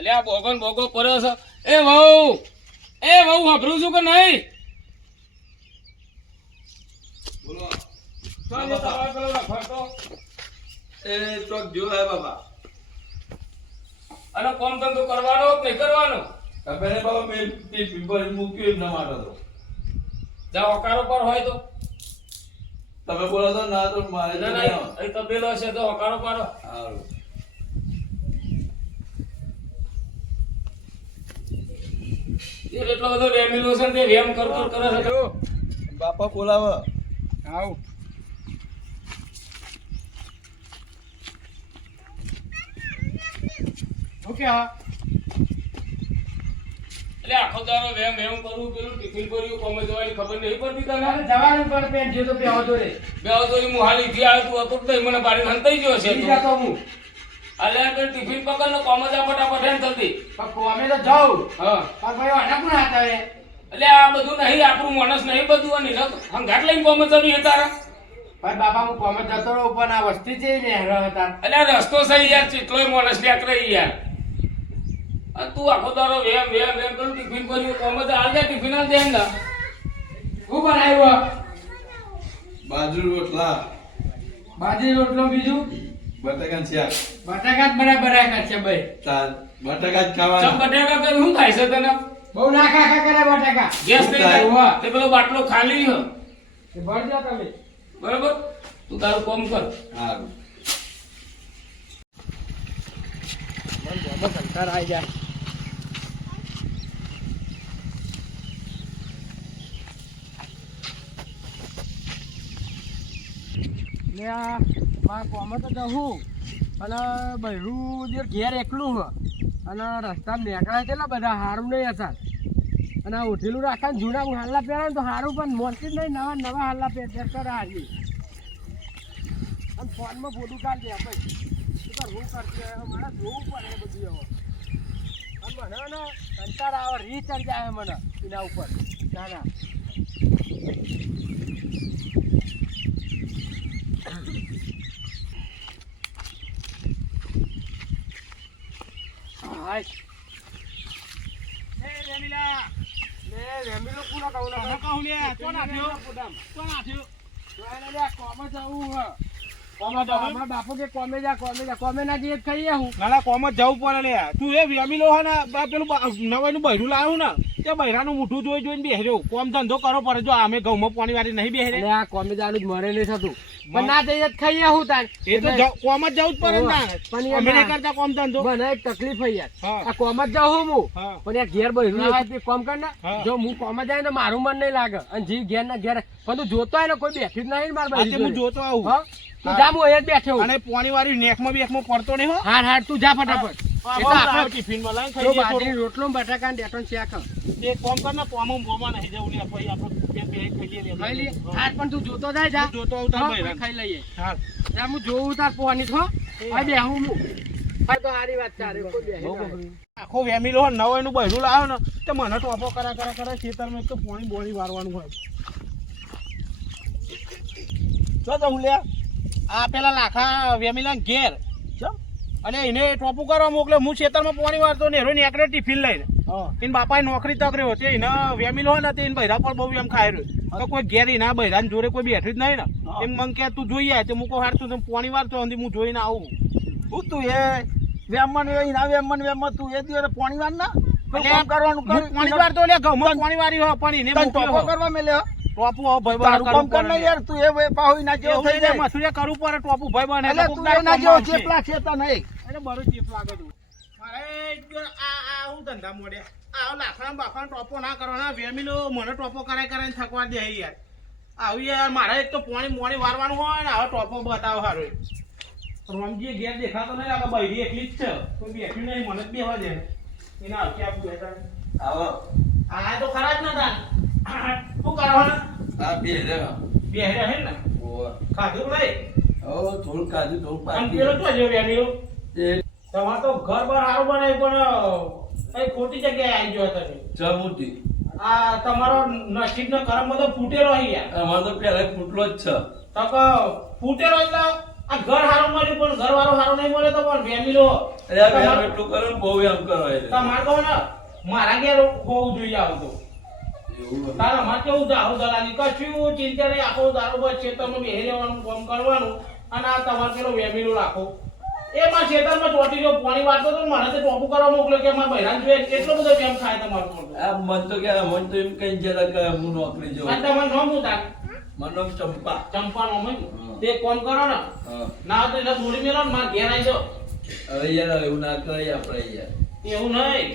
એટલે આ બોગન બોગો પડ્યો છે. એ વહુ વાપરું છું કે નહીં? બોલો ચાલ, એ તમારે પેલો લખવાડતો. એ ચોક જો હે બાબા અને કોમ ધંધો કરવાનો કે નહીં કરવાનો? કપેને બાબા મેં પીપર મૂક્યું એમના માટે તો જા હકારો પર હોય તો તમે બોલો તો ના તો મારે તો નહીં આવે. અહીં તબેલો છે તો હકારો પાડો. હારું. એટલો બધો વેમેલો છે ને તે વેમ કર કરે છે. બાપા બોલાવે આવ ઓકે. હા એટલે આખો દારો વેમ કરવું, પેલું ટિફિન ભર્યું, કોમે જવાની ખબર નહીં પડતી તને? જવાનું પર પેન જે તો બેહો તો રે બે આવતો હું હાલી થી આવ્યો તું હતો જ નહીં, મને બારી હંતાઈ ગયો છે. બીજા તો હું અલ્યા તો ટિફિન પકડ ને કોમે જા ફટાફટ એમ થતી. પણ કોમે તો જાઉં હા પણ ભાઈ આના કોણ હતા રે એટલે આ બધું નહીં, આપણું માણસ નહીં બધું. અને હંગાટ લઈને કોમે જવી હે તારા? પણ બાપા હું કોમે જતો રહું પણ આ વસ્તી છે ને હેરો હતા એટલે આ રસ્તો સહી યાર, ચેટલોય માણસ લ્યાક રહી યાર. અને તું આખો તારો વેમ કરું, ટિફિન ભર્યું, કોમે તો હાલ દે ટિફિન હાલ દે એમ ના. હું બનાવ્યો બાજુ રોટલા બાજરી રોટલો બીજું બટાકાનું શાક બટાકા જ બરાબર છે ભાઈ તાર બટાકા જ ચમ ખાવાના બટાકા કરે શું થાય છે તને? બહુ ના ખા કરે બટાકા ગેસ નહીં થાય? વાહ. તે પેલો બાટલો ખાલી હ એ ભરજો તમે બરાબર. તું તારું કામ કર. હારું. સંતાર આવી જાય ને આ મારા કોમે તો જવું અને બહેરું જે ઘેર એકલું હ અને રસ્તામાં નીકળ્યા કેટલા બધા સારું નહીં હતા અને આ ઉઠેલું રાખે જૂના હાલ્લા પહેરે તો સારું પણ મોરતી જ નહીં, નવા હાલ્લા પહેર કરે હારી અને ફોનમાં ફોટું કાઢ દે ભાઈ શું કરશે મારે જોવું પડે બધું હવે અને મને ને કંટાળ આવે રીચર્જ આવે મને એના ઉપર ના ના હાય એ રેમીલા લે રેમીલો પૂરા કહું ના કહું લે તો નાખ્યો તો નાખ્યો તો એને લે કોમે જવું હ કોમે જવું અમાર બાપુ કે કોમે જા કોમે ના જે ખાઈએ હું નાના કોમ જ જવું પડે લે તું એ વેમીલો હે ને પેલું નવાઈનું બૈરું લાવ્યું ને તે બૈરાનું મોઢું જોઈને બેહજો કોમ ધંધો કરો પડે જો અમે ઘઉંમાં પાણી વાળી નહીં બેહરે એટલે આ કોમે જાનું જ મરે નહીં થતું પણ ના જઈએ જ ખાઈએ હું તાર એ તો કોમ જ જવું જ પડે ને પણ અમે નહીં કરતા કોમ ધંધો મને એક તકલીફ હઈ યાર હા. આ કોમ જ જાઉં હું હા. પણ યાર ઘેર બહેરું આવે તે કોમ કર ને હા. જો હું કોમ જાય ને મારું મન નહીં લાગે અને જીવ ઘેર ના ઘેર પણ તું જોતો હોય ને કોઈ બેઠી જ નહીં માર આજે હું જોતો આવું હા તું જા હું અહીંયા જ બેઠો હું અને પાણી વાળી નેકમાં બેકમાં પડતો નહીં હો હાર તું જા ફટાફટ એટલે આપણે ટિફિનમાં લઈને પેલો ખાઈ જઈએ બાજરી થોડું. રોટલો ને બટાકા ને ડેટોન શાક એક કોમ કર ને કોમમાં મોમાં નહીં જવું ને પછી આપણે બે ખાઈ લઈએ ખાઈ લઈએ હાર પણ તું જોતો જાય જા હું જોતો આવું તાર હા, બૈરાને. ખાઈ લઈએ હા જા હું જોઉં તાર પોની છો આ બેહું હું ભાઈ તો સારી વાત છે અરે કોઈ બેહી ના હોય. આખો વેમીલો હોય નવાઈનું બૈરું લાવ્યો ને તે મને ટોપો કરા ખેતરમાં એક તો પાણી બોળી વારવાનું હોય જો તો હું લે આ પેલા લાખા વેમીલા ઘેર ચમ અને એને ટોપું કરવા મોકલે હું ખેતરમાં પાણી વારતો ને હેરો એકડે ટિફિન લઈને એને બાપાએ નોકરી તકર્યો તે એને વેમીલો હોય ને તે એને બૈરા પર બહુ એમ ખાઈ રહ્યો તો કોઈ ઘેર એના બૈરા જોડે કોઈ બેઠું જ નહીં ને એમ મને કે તું જોઈ આય તે મૂકો હારતું પાણી વારતો હું જોઈને આવું હું તું એ વેમન એના વેમન તું એ દિવસ પાણી વાર ના એટલે કામ કરવાનું હું પાણી વારતો લે ઘઉંમાં પાણી વારી હોય પણ એને ટોપો મોકલ્યો કરવા મેલે ટોપુ ભાઈ તારું કામ કર ને યાર તું એ પાહોઈ ના જેવો થઈ જાય મસુરિયા કરવું પડે ટોપુ ભાઈ બને એટલે તું એના જેવો ચેપલા ખેતા નહીં એટલે બરો ચેપ લાગે તું મારે આ હું ધંધા મોડે આ લાખડા બાખડા ટોપો ના કરવાના વેમીલો મને ટોપો કરાઈને થકવા દે યાર આવી યાર મારે એક તો પાણી મોણી વારવાનું હોય ને હવે ટોપો બતાવો હારો રમજી ઘેર દેખાતો નહીં લાગે બૈરી એકલી જ છે કોઈ બેઠ્યું નહીં મને જ બેહવા દે એને આવતી આપું બેટા આવો આ તો ખરા જ નતા શું કરવાના આ બે રે બેહરે હે ને ઓર ખાધું નહીં ઓ થોડું કાજુ થોડું આમ પાકી પેલો તો જો વેમીલો એ તમારે તો ઘર બાર સારું બનાવ્યું પણ કઈ ખોટી જગ્યાએ આવી ગયો તમે ચમુટી આ તમારો નસીબનો કરમ બધો ફૂટેલો છે યાર અમાર તો પેલા ફૂટલો જ છે તો ફૂટેલો એટલે આ ઘર સારું મળ્યું પણ ઘરવાળો સારો નહીં મળે તો પણ ફેમિલો અરે આ વ્યાયામ એટલું કરો ને બહુ વ્યાયામ કરો એટલે. તમારે કહો ને મારા ઘેર હોવું જોઈએ આવું તો એવું તારા માં કેવું દારૂ દલાલી કશું ચિંતા નહીં આખો દારૂ બસ ખેતરમાં બેસી રહેવાનું કામ કરવાનું અને આ તમારે પેલો વેમીલો રાખો એ માં ખેતરમાં ચોટી ગયો પાણી વાળતો તો મને તો ટોપું કરવા મોકલ્યો કે મારા બૈરાને જોઈએ એટલો બધો કેમ થાય તમારું મોટું આ મન તો કે મન તો એમ કઈ જરા કે હું નોકરી જોઉં. અને તમારે નામ શું થાય મારું નામ ચંપા. ચંપાનો મય હા. તે કોમ કરો ને હા. ના તો એટલે થોડી મેલો ને મારા ઘેર આવી જાઓ હવે યાર એવું ના કરાય આપણે યાર. એવું નહીં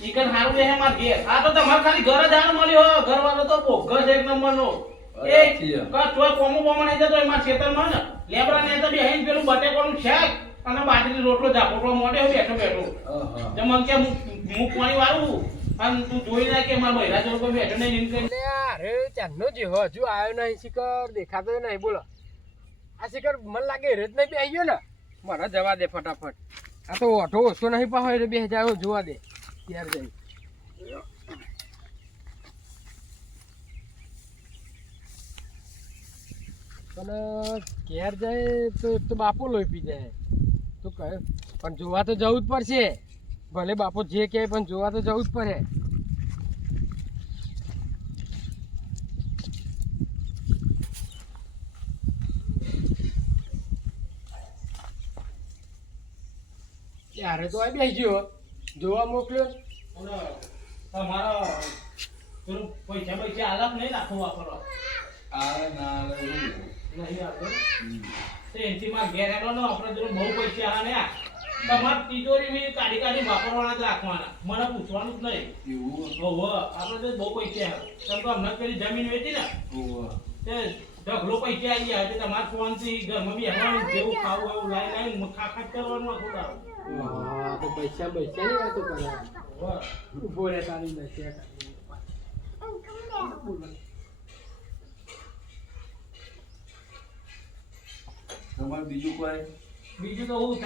ચિકન હારું દે હે માર ઘેર આ તો તમારે ખાલી ઘર જ આનું મળ્યો હો ઘરવાળો તો બોગસ એક નંબરનો એ સાચી વાત. કા તોય કોમો બોમો નહીં જતો એમાં ખેતરમાં ને લેબરા ને તો બેહીને પેલું બટેકોનું શાક અને બાજરીનો રોટલો ઝાપોટવા મોઢે બેઠો બેઠો હા. જે મને કે હું પાણી વાળું અને તું જોઈ ના કે મારા બૈરા જોડે કોઈ બેઠો નહીં એમ કરીને. એટલે અરે ચાંદનો જે હજુ આવ્યો નહીં શિખર દેખાતો નહીં બોલો આ શિખર મને લાગે હેરે જ નહીં બેસી ગયો ને મને જવા દે ફટાફટ આ તો ઓઠો ઓછો નહીં પાહો એટલે બે જાય જોવા દે ત્યાર જઈ અને ઘેર જાય તો એક તો બાપો લોહી પી જાય તો કહે પણ જોવા તો જવું જ પડશે ભલે બાપો જે કહે પણ જોવા તો જવું જ પડે ત્યારે તો આ બેસી ગયો જોવા મોકલ્યો અને તમારા પેલું પૈસા પૈસા આલક નહીં રાખો વાપરવા આ ના એવું. નહીં આપો તો એનથી માં ઘેર હેડો ને આપણે જોડે બહુ પૈસા આ ને આ તમારે તિજોરી બી કાઢી કાઢી વાપરવાના જ રાખવાના મને પૂછવાનું જ નહીં એવું. ઓહો આપણે તો બહુ પૈસા હે તમે તો હમણાં પેલી જમીન વેચી ને ઓહો. તે ઢગલો પૈસા આવી ગયા એટલે તમારે ફોનથી ઘરમાં બી હેવાનું જેવું ખાવું એવું લાઈ લાઈને ખા ખા કરવાનું આખું દારૂ. હા તો પૈસા ની વાતો કરે ઓહો. ઉભો રહે તારી નથી તમારે બીજું કોઈ બીજું તો હું એ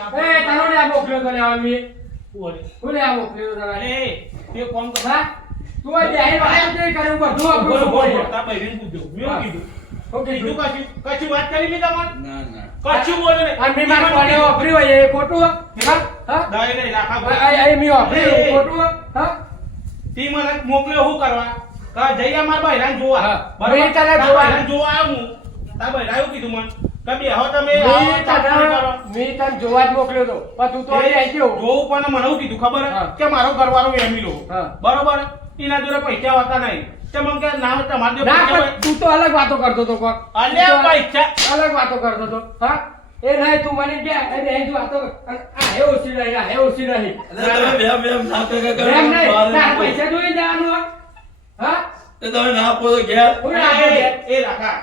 તારો ને આ મોકલ્યો તને આવે મે ઓલે કોને આ મોકલ્યો તને અરે તે કોમ કર હા તું આ બેહી વાત નહીં કરે બધું બોલ આપણું બોલ બોલ તા બૈરીને પૂછજો મેં હા. કીધું ઓકે કીધું કશું વાત કરી લી તમારે ના ના કશું બોલે ને અને મે માર કોને ઓફરી હોય એ ખોટું હા હા દઈ નહીં રાખા આ મે ઓફરી ખોટું હા તી મને મોકલ્યો હું કરવા કા જઈએ માર બૈરાને જોવા હા. બરાબર? મેં તને તાર જોવા- બૈરાને જોવા આવ્યો હું તા બૈરા એવું કીધું મને કે બેહો તમે મે આવો, ચાપણી કરો. તને જોવા જ મોકલ્યો તો પણ તું તો અહીં આવી ગયો જોવું પણ મને એવું કીધું ખબર હે? હા. કે મારો ઘરવાળો વેમી લો હા. બરોબર એના જોડે પૈસા હોતા નહીં તે મને કે ના તમારે જોડે ના પૈસા પણ હોય. તું તો અલગ વાતો કરતો તો કોક અલ્યા તું તો પૈસા અલગ વાતો કરતો તો હા એ નહીં તું મને કે એ નહીં વાતો આ હે ઓછી નહીં આ હે ઓછી નહીં એટલે તમે વ્યાયામ ના કરે કરો. એમ નહીં મારે તાર કોઈ- પૈસા જોઈ જવાનું હોય. હા તે તમે ના આપો તો ઘેર. કોને આપો એ છે? એ રાખા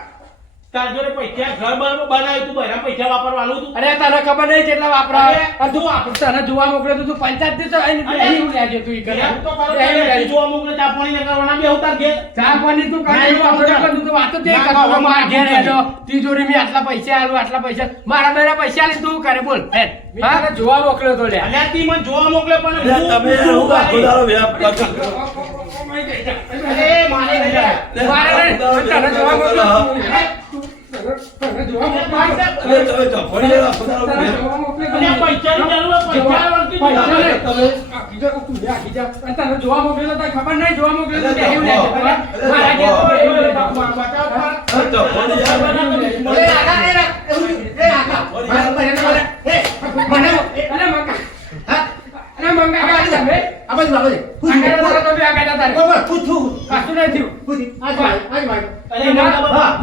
તાર જોડે પૈસા ઘર બરાબર બનાવ્યું તું બૈરા પૈસા વાપરવાનું હતું અરે તને ખબર નહીં કેટલા વાપરા અરે, અને તું તને જોવા મોકલ્યો તો તું પંચાયત થી તો અહીં અરે, બેહી લેજે તું ઈ કરે. હું તો તારો બેહી ઘરે લેજે. જોવા મોકલે ચા પાણી ન કરવાના બે ઉતાર ઘેર ચા પાણી તું ના, કરી એવું વાપરો ના. તું તો વાતો જ નહીં ના, કરતો. ના, મારા ના, ઘેર ના. હેડો, તિજોરી માં આટલા પૈસા આલું આટલા પૈસા મારા બેરા પૈસા આલી તું કરે બોલ હેડ. હા તને જોવા મોકલ્યો તો લે અલ્યા તી મને જોવા મોકલે પણ એટલે તમે હું આખો દાડો વ્યાયામ કરો. અરે મારે નહીં જાય. મારે નહીં. તને જોવા મોકલ્યો તને જોવા મોકલ્યો એટલે તમે ચપડી આખો દાડો તને વ્યાયામ. જોવા મોકલ્યો અલ્યા પૈસાની જરૂર હોય, પૈસા વળતી પૈસા નથી. નહીં. તને જોવા મોકલ્યો તો તને ખબર નહીં જોવા મોકલ્યો તો બેહી લેજે. મારા ઘેર તો બેહી લેજે. બતાવ પણ. ચપડી અરે ના બાબા,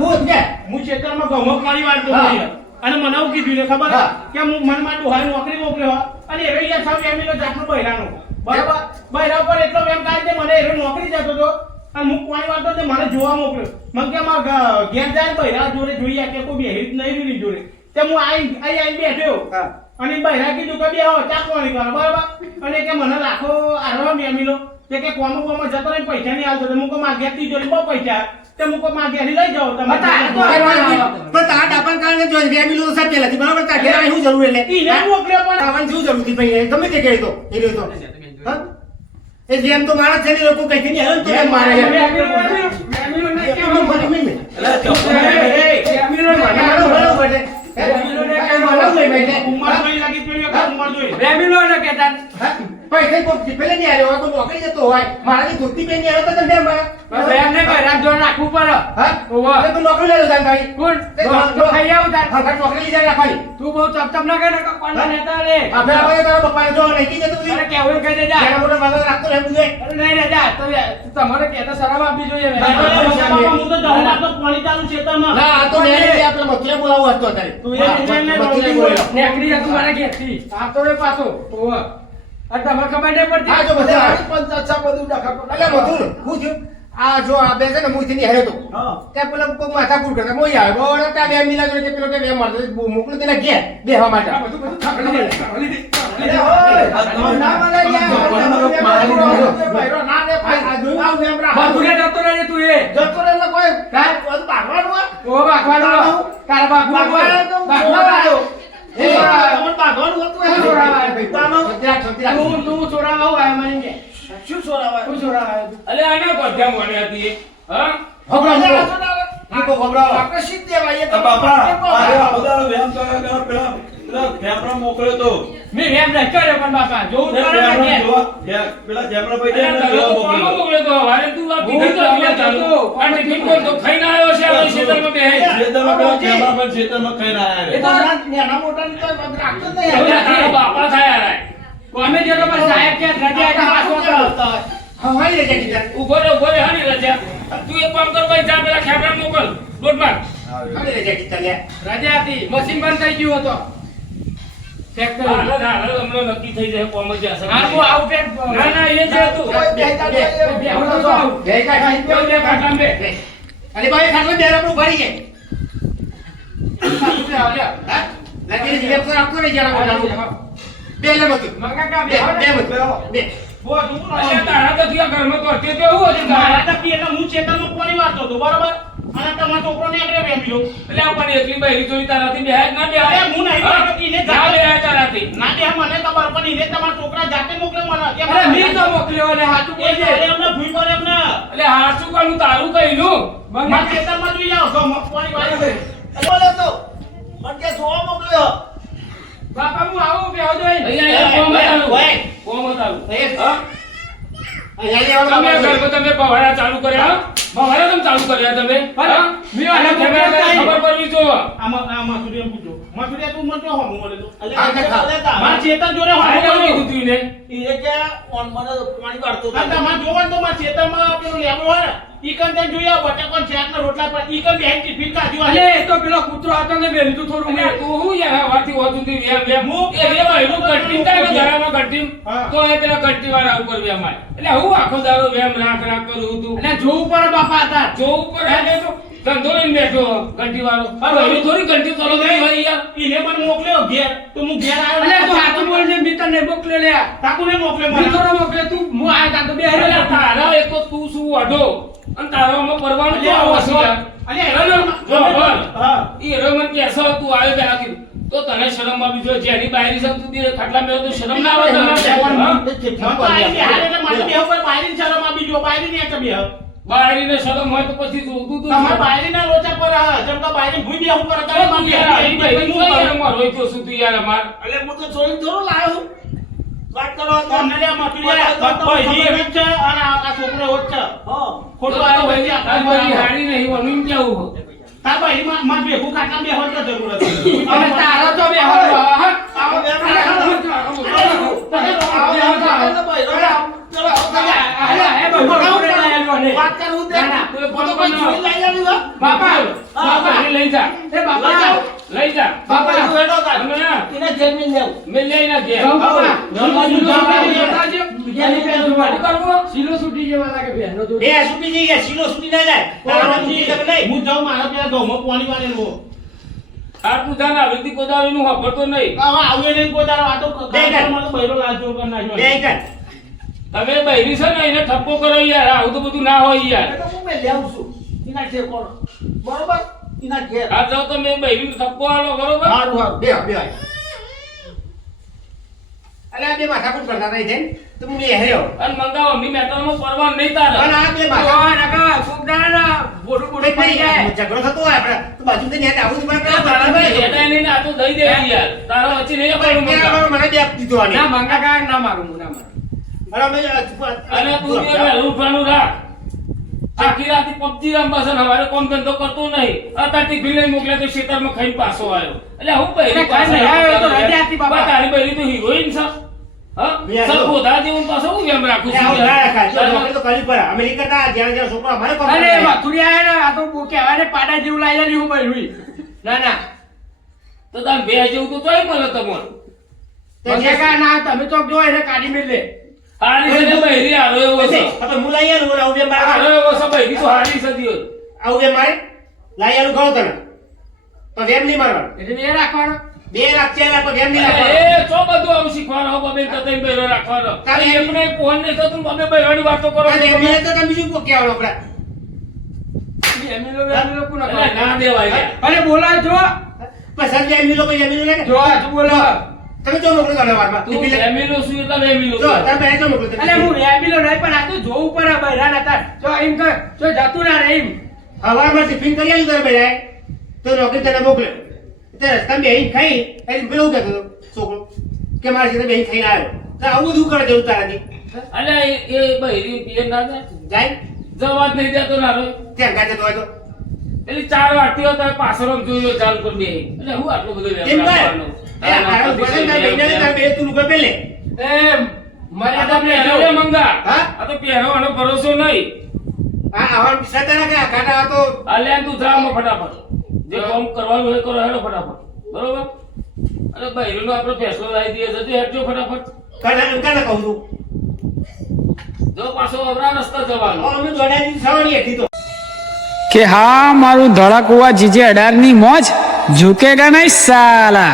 હું ખેતરમાં ઘઉં પાણી વાળતો હતો. અને મને એવું કીધું ને ખબર હે? કે હું મને મારા ડોહાને નોકરી મોકલ્યો અને એ રહી ગયા સાવ એમની જાતનો બૈરાનો બરાબર બૈરા ઉપર એટલો એમ કાઢે મને એ નોકરી જતો હતો અને હું પાણી વાળતો હતો મને જોવા મોકલ્યો મને કે મારા ઘેર જાય બૈરા જોડે જોઈએ કે કોઈ બેહી જ નહીં રહ્યું જોડે તે હું આઈ બેઠ્યો અને બૈરા કીધું કે બેહો ચા પાણી કરો બરાબર અને કે મને રાખો આરવા મેમીલો કે કોમો જતો ને પૈસા નહીં આવતો હું કહું મારા ઘેરથી જોડે બહુ પૈસા તે હું કહું મારા ઘેરથી લઈ જાઓ તમે ઈને મોકલ્યો પણ માણસ છે ને લોકો કઈ નહીં હવે તો મારે એટલે ચપડી બરોબર છે બનાવ લઈ બેઠે. ઉંમર જોઈ લાગી પેલી વખત ઉંમર જોઈ. રેમીલો ને કહેતા પૈસે કોઈ પેલે નહીં આવ્યો હોય તો નોકરી જતો હોય મારાથી ધોતી પહેરી આવ્યો તો તમે બસ એમ નહીં ભાઈ રાત જોર રાખવું પડે હા ઓવા તું નોકરી લઈ લો ભાઈ કોણ તો ખાઈ આવ તાર હા નોકરી લઈ જાય રાખવાની તું બહુ તપ ના કરે કે કોણ નેતા રે આપણે આપણે તારા પપ્પાને જો નહીં કીધે તું અરે કેવું કહી દે જા એના મોટા બાબા રાખતો રહે મુજે અરે નહીં રે જા તો તમારે કે તો શરમ આપવી જોઈએ હું તો જવું આ તો પાણી ચાલુ ખેતરમાં. ના આ તો નહીં આપણે મથુરા બોલાવવા હતો તારે તું એ બોલાવ. નેકડી તું મારા ઘેરથી આ તો રે પાછો ઓવા આ તમને ખબર નહીં પડતી આ જો બધા પંચાયત સા બધું ડખા અલે મથુર હું થયું આ જો આ બે છે ને મુઈ થી હેર્યો તો હા ત્યાં પેલા કોઈ માથાકૂટ કરતા મોઈ આવે બોલ ત્યાં બે મિલા જોડે પેલો કે બે મારતો મોકલો તેના ઘેર બેહવા માટે બધું ખાલી દે અરે હોય ના મને યાર ના દે ભાઈ આ જોઈ આવ એમ રા બાપુને જતો રહેજે તું એ જતો રે એટલે કોઈ કાય બધું ભાગવાનું હોય ઓ બાકવાનો તારા બાકવાનો બાકવાનો એ તમને ભાગવાનું હોતું હે છોરાવા ભાઈ તાનો તું છોરાવા આવ મને કે શું છોરાવા તું છોરાવા અલે આને બધા મને હતી હા આપણે સીધ દેવાય આ બાપા આ બધા વેમ કરે પેલા ખેપડા મોકલ્યો તો મે રેમ ન કર્યો પણ બાપા જોઉં તે તો ખેપડા જોવા પેલા ખેપડા ભાઈ અરે ને તને તો જોવા કોનો મોકલ્યો મોકલ્યો તો વારે તું આ પીધો તો પીધો ચાલુ અને ટિફિન તો ખાઈને આવ્યો છે આ ખેતરમાં બેહે ખેતરમાં પેલા ખેપડા પણ ખેતરમાં ખાઈને એ આયા તો નાના મોટા ની કોઈ બધું રાખતો જ નહીં હવે તારા બાપા થાય યાર કોમે જેલો પણ સાહેબ કે રજા એટલે પાછો કરો હવાઈ રે જકી ઉભો રે હાની રજા તું એક કામ કર ભાઈ જા પેલા ખેપડા મોકલ લોટ માર હવાઈ રે જકી તને રજા હતી મશીન બંધ થઈ ગયું હતો ફેક્ટરી હાલો હમણાં નક્કી થઈ જાય કોમ જ હશે હાલ હું આઉટેડ ના ના એ છે તું બે ખાટલા બે અરે ભાઈ ખાટલા બે આપણું ભરી જાય હા લાગી જીવે પર આપકો ને જરા બે લે મત મગા કા બે બો તું અલ્યા તારા તો ત્યાં ઘરમાં તો તે તો એવું હતું મારા તારા તકી એટલે હું ખેતરમાં પાણી વાળતો હતો બરાબર અને તમારો છોકરો ને એકરે બેઠો. એટલે આપણે એટલી બહેરી ચોરી તારાથી બેહાય જ ના બેહાય અરે હું નહીં બેહાતો, એને ના બેહાય તારાથી ના દે મને ખબર પણ એને તમારા છોકરા જાતે મોકલ્યો મને કે અરે મી તો મોકલ્યો ને હાચું એ બોલજે ઘરે એમને ભૂઈ પર એમને એટલે હાચું કાનું તારું કઈનું મારા ખેતરમાં જોઈ આવો તો પાણી વાળે બોલે તો મને કે જોવા મોકલ્યો બાપા હું આવું બેહો જોઈ અહીંયા કોમ તારું હા તમે ઘરમાં તમે પવાડા ચાલુ કર્યા પવાડા તમે ચાલુ કર્યા તમે હા મી આને ખબર પડવી જો આમાં સુરિયા પૂછો માસુરિયા તું મને તો હમું બોલે તો આ દેખા મારા ખેતર જોડે આને હમું કોણ બોલે કીધું તું એને એ કે ઓન મને પાણી કાઢતો આ તમારે જોવાનું તો મારા ખેતરમાં પેલું લેબડો હોય ને ઈકન ત્યાં જોઈ આવો બટાકો શાકના રોટલા પર ઈકન બેન ટિફિન કાઢ્યું અલે આલે એ તો પેલો કૂતરો હતો ને બેન તું થોડું અલ્યા તું હું યાર હવારથી હોતું વેમ વેમ હું એ રે ભાઈ નું કટિંગ થાય ને ઘરમાં કટિંગ હા. તો એ પેલા કટ્ટી વાળા ઉપર વેમ આય એટલે હું આખો દાડો વેમ રાખ કરું તું અને જોવું પડે બાપા હતા જો ઉપર આને તો ધંધો લઈને બેઠો ઘંટી વાળો હવે થોડી ઘંટી ચાલો ભાઈ યાર ઈને મને મોકલ્યો ઘેર તો હું ઘેર આવ્યો અલે તું સાચું બોલજે મી તને મોકલ્યો લે કાકુને મોકલ્યો મી મને થોડો મોકલ્યો તું હું આયા તા તો બે અલ્યા તારા એક તો તું શું વાઢો અને તારામાં પરવાનું તો આવો છે યાર જો બોલ હા ઈ રમન કે અસર તું આવ્યો બે હાકી તો તને શરમ આવી જો જેની બાયરી છે તું બે ખાટલા મેં તો શરમ ના આવે તને હા? મને તો આઈ બિહાર એટલે મને બે ઉપર બાયરી શરમ આપી જો બાયરી ને કે બે બાયરીને શરમ હોય તો પછી જોતું તું તમાર બાયરીના લોચા પર હા જેમ કે બાયરી ભૂઈ બે ઉપર અરે તું યાર આઈ બાયરી હું કઈ યાર મારો તો શું તું યાર અમાર એટલે હું તો જોઈને થોડું લાવ્યો છું. વાત કરો તો તમને લે મતુરિયા ભાઈ એ છે અને આ છોકરો હોત છે હા ખોટું તો આ તો ભાઈ ભાઈ આ બધી હારી નહીં વનું કેવું તાર ભાઈ માં ભેગું કાકા બે હોત તો જરૂર હતી અને તારો તો બે હતો હા આવો બે વાત કરું તે ના, ના, તું હું તો કોઈ જોઈ લઈ આવ્યો હો. બાપા બાપા લઈ જા એ બાપા લઈ જા બાપા તું હેડો તાર. અમે ના એને જમીન લેવું મેં લઈ ના ઘેર જાઉં બાપા શું કરવું સીલો છૂટી જવા લાગે બેનો તો બે છૂટી જઈ ગયા સીલો છૂટી ના જાય તારા છૂટી શકે નહીં હું જાઉં મારા પેલા ઘઉંમાં પાણી વાળેલો આ તું જાને આવી રીતે કોદાળીનું વાપરતો નહીં હવે આવું નહીં કોઈ દાડો આ તો બે કર. મને બૈરો લાજો કર નાખ્યો બે કર તમે બૈરી છે ને એને ઠપકો કરો યાર આવું તો બધું ના હોય યાર એટલે તો હું મેં લેવું છું એના ઘેર કોણ બરોબર એના ઘેર આ જાઓ તમે બૈરીને ઠપકો આલો બરોબર હારું હારું બે બે અલે અરે આ બે માથાકૂટ કરતા રહી છે તો હું બે હેર્યો અને મંગાવો અમની મેટરમાં પરવાનું નહીં તારે અને આ બે માથા ઝઘડો થતો હોય આપણે તો બાજુથી ન્યા આવું જ પડે તારા ભાઈ હેડાય નહીં ને આ તો દઈ દે યાર તારા વચ્ચે નહીં આપવાનું મંગા. મને બે આપી દીધો આને ના મંગા કા ના મારું હું ના મારું અરે અમે અને તું જે વહેલું ઉઠવાનું રાખ આખી રાત પબજી રમવા છે ને હવારે કોમ ધંધો કરતો નહીં અત્યારથી બિલ નહીં મોકલે તો ખેતરમાં ખાઈને પાછો આવ્યો એટલે હું બૈરી એટલે કાંઈ નહીં આવ્યો તો રજા હતી બાપા. બા, તારી બૈરી તો હિરોઈન છે હા યાર, સર ખોદા જેવું પાછો હું એમ રાખું છું આવું ના રખાય તો યાર. નોકરી તો કરવી પડે અમે નહીં કરતા જ્યાં જ્યાં છોકરો અમારે કામ અરે કરે. મથુરી આયા ને આ તો બહુ કહેવાય ને પાડા જેવું લાગ્યા નહીં હું બૈરું ના ના તો તાર બે જેવું તો તોય મળે તમને મંગા કા ના તમે તો જો એને કાઢી મેલે હારી છે ને બૈરી હારો એવો છે આપણે હું લઈ આલું આવું બે મારે હારો એવો છે બૈરી તો હારી છે દિયો આવું બે મારે લઈ આલું કહું તને તો વેમ નહીં મારવાનું એટલે બે રાખવાનો બે રાખશે એટલે વેમ નહીં એ રાખવાનું ચો બધું આવું શીખવાનો હો બબે તો તઈ બૈરો રાખવાનો તારે એમને ફોન નહીં થતું ને બબે બૈરાની વાતો કરો અને વેમ નહીં તો તમે બીજું કોઈ કહેવાનું આપણે એમની કોના એટલે ના દેવાય યાર. અરે બોલાય જો પસંદ વેમ મિલો કોઈ વેમ મિલો ને જો તું બોલો તમે જો મોકલો તમે વારમાં તું એમીનો શું એટલે એમીનો જો તમે પહેલા જો મોકલો અલે હું રેબીલો નહીં પણ આ તો જોવું પડે બૈરા નતા જો એમ કર જો જતું ના રહે એમ હવારમાં ટિફિન કરી આલ્યું તારે બેડાએ તો નોકરી તને મોકલ્યો તે રસ્તામાં બેહીને ખાઈ એટલે પેલો કહેતો હતો છોકરો કે મારા સાથે બેહીને ખાઈને આવ્યો તો આવું બધું કરે જેવું તારાથી અલે એ બૈરી પીએ ના જાય જાય જવા જ નહીં દેતો ના રો ત્યાં ગાજે તો હોય તો એટલે 4 વાગતી હોય તો પાછળ જોયો ચાલ પર બે એટલે હું આટલું બધું કેમ વેમ ભાઈ રાખવાનો. એ આરો ભલે તાર બેહીને તાર બે તું લુગડા પહેલે એ આ તો પહેરો રે મંગા હા? આ તો પહેરવાનો ભરોસો નહીં આ આવા પિસા તારા કે કાટા આ તો અલ્યા તું જા આમાં ફટાફટ જે કામ કરવાનું હોય એ કરો હેડો ફટાફટ બરોબર અરે બૈરીનો આપણે ફેસલો લાવી દઈએ છે તો હેડજો ફટાફટ કાના કહું છું જો પાછો અવરા રસ્તા જવાનો અમે જોડાની થવાની હતી તો કે હા મારું ધડાકુવા જીજે 18 ની મોજ ઝુકેગા નહીં સાલા